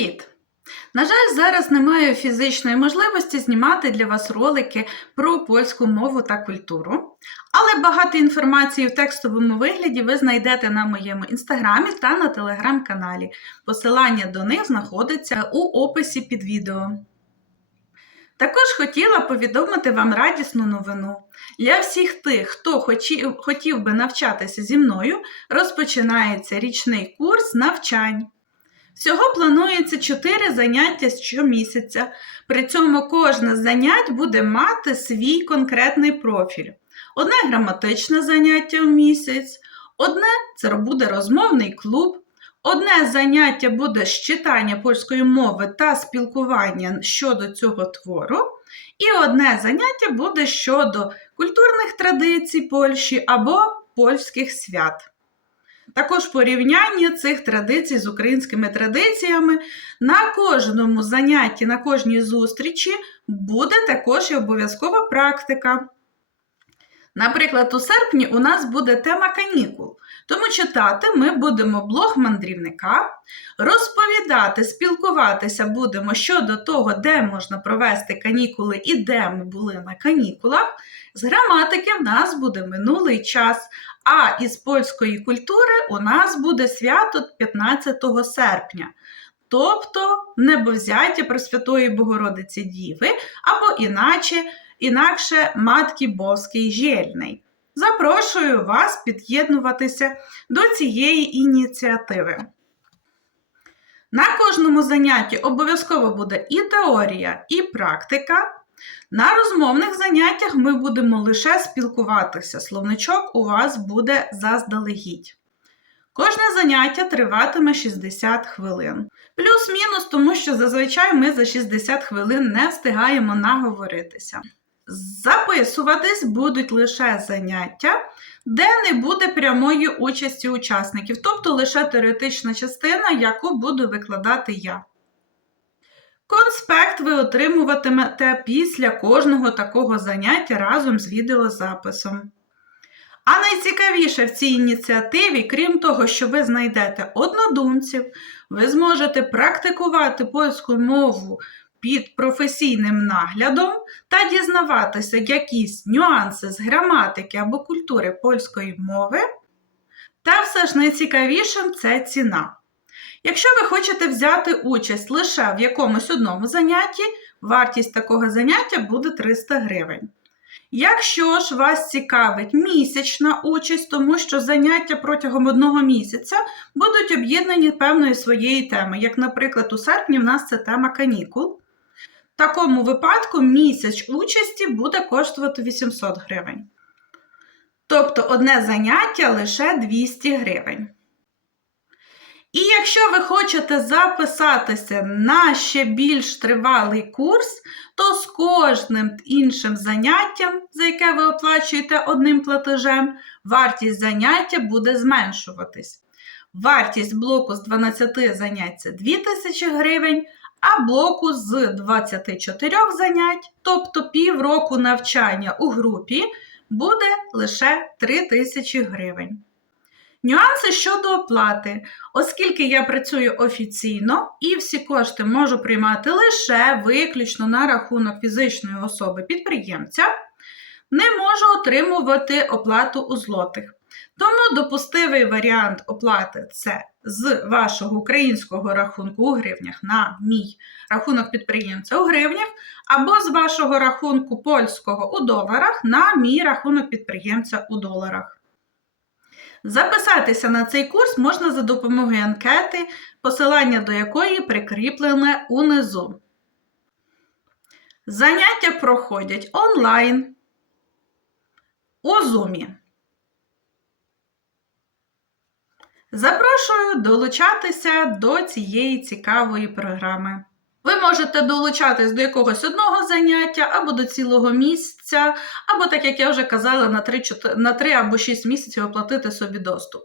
Привіт! На жаль, зараз немає фізичної можливості знімати для вас ролики про польську мову та культуру. Але багато інформації в текстовому вигляді ви знайдете на моєму інстаграмі та на телеграм-каналі. Посилання до них знаходиться у описі під відео. Також хотіла повідомити вам радісну новину. Для всіх тих, хто хотів би навчатися зі мною, розпочинається річний курс навчань. Всього планується 4 заняття щомісяця. При цьому кожне занять буде мати свій конкретний профіль. Одне граматичне заняття в місяць, одне це буде розмовний клуб, одне заняття буде з читання польської мови та спілкування щодо цього твору, і одне заняття буде щодо культурних традицій Польщі або польських свят. Також порівняння цих традицій з українськими традиціями на кожному занятті, на кожній зустрічі буде також і обов'язкова практика. Наприклад, у серпні у нас буде тема канікул, тому читати ми будемо блог мандрівника, розповідати, спілкуватися будемо щодо того, де можна провести канікули і де ми були на канікулах. З граматики в нас буде минулий час. А із польської культури у нас буде свято 15 серпня, тобто небовзяття Пресвятої Богородиці Діви, або іначе, інакше Боskiej Жєльний. Запрошую вас під'єднуватися до цієї ініціативи. На кожному занятті обов'язково буде і теорія, і практика. На розмовних заняттях ми будемо лише спілкуватися. Словничок у вас буде заздалегідь. Кожне заняття триватиме 60 хвилин. Плюс-мінус, тому що зазвичай ми за 60 хвилин не встигаємо наговоритися. Записуватись будуть лише заняття, де не буде прямої участі учасників, тобто лише теоретична частина, яку буду викладати я. Конспект ви отримуватимете після кожного такого заняття разом з відеозаписом. А найцікавіше в цій ініціативі, крім того, що ви знайдете однодумців, ви зможете практикувати польську мову під професійним наглядом та дізнаватися якісь нюанси з граматики або культури польської мови. Та все ж найцікавішим це ціна. Якщо ви хочете взяти участь лише в якомусь одному занятті, вартість такого заняття буде 300 гривень. Якщо ж вас цікавить місячна участь, тому що заняття протягом одного місяця будуть об'єднані певною своєї теми, як, наприклад, у серпні в нас це тема канікул. Такому випадку місяць участі буде коштувати 800 гривень. Тобто одне заняття лише 200 гривень. І якщо ви хочете записатися на ще більш тривалий курс, то з кожним іншим заняттям, за яке ви оплачуєте одним платежем, вартість заняття буде зменшуватись. Вартість блоку з 12 занять це 2000 гривень, а блоку з 24 занять, тобто півроку навчання у групі, буде лише 3000 гривень. Нюанси щодо оплати, оскільки я працюю офіційно і всі кошти можу приймати лише виключно на рахунок фізичної особи підприємця, не можу отримувати оплату у злотих. Тому допустивий варіант оплати це з вашого українського рахунку у гривнях на мій рахунок підприємця у гривнях, або з вашого рахунку польського у доларах на мій рахунок підприємця у доларах. Записатися на цей курс можна за допомогою анкети, посилання до якої прикріплене унизу. Заняття проходять онлайн у Zoom. Запрошую долучатися до цієї цікавої програми. Ви можете долучатись до якогось одного заняття або до цілого місяця, або, так як я вже казала, на 3, на 3 або 6 місяців оплатити собі доступ.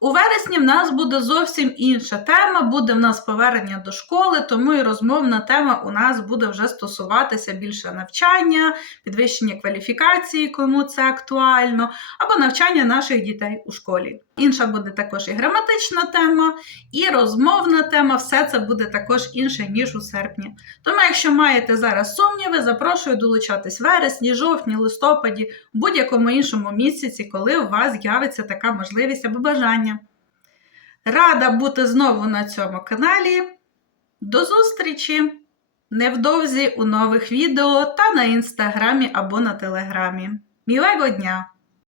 У вересні в нас буде зовсім інша тема, буде в нас повернення до школи, тому і розмовна тема у нас буде вже стосуватися більше навчання, підвищення кваліфікації, кому це актуально, або навчання наших дітей у школі. Інша буде також і граматична тема, і розмовна тема. Все це буде також інше, ніж у серпні. Тому, якщо маєте зараз сумніви, запрошую долучатись вересні, жовтні, листопаді, будь-якому іншому місяці, коли у вас з'явиться така можливість або бажання. Рада бути знову на цьому каналі. До зустрічі! Невдовзі у нових відео та на інстаграмі або на телеграмі. Мілого дня!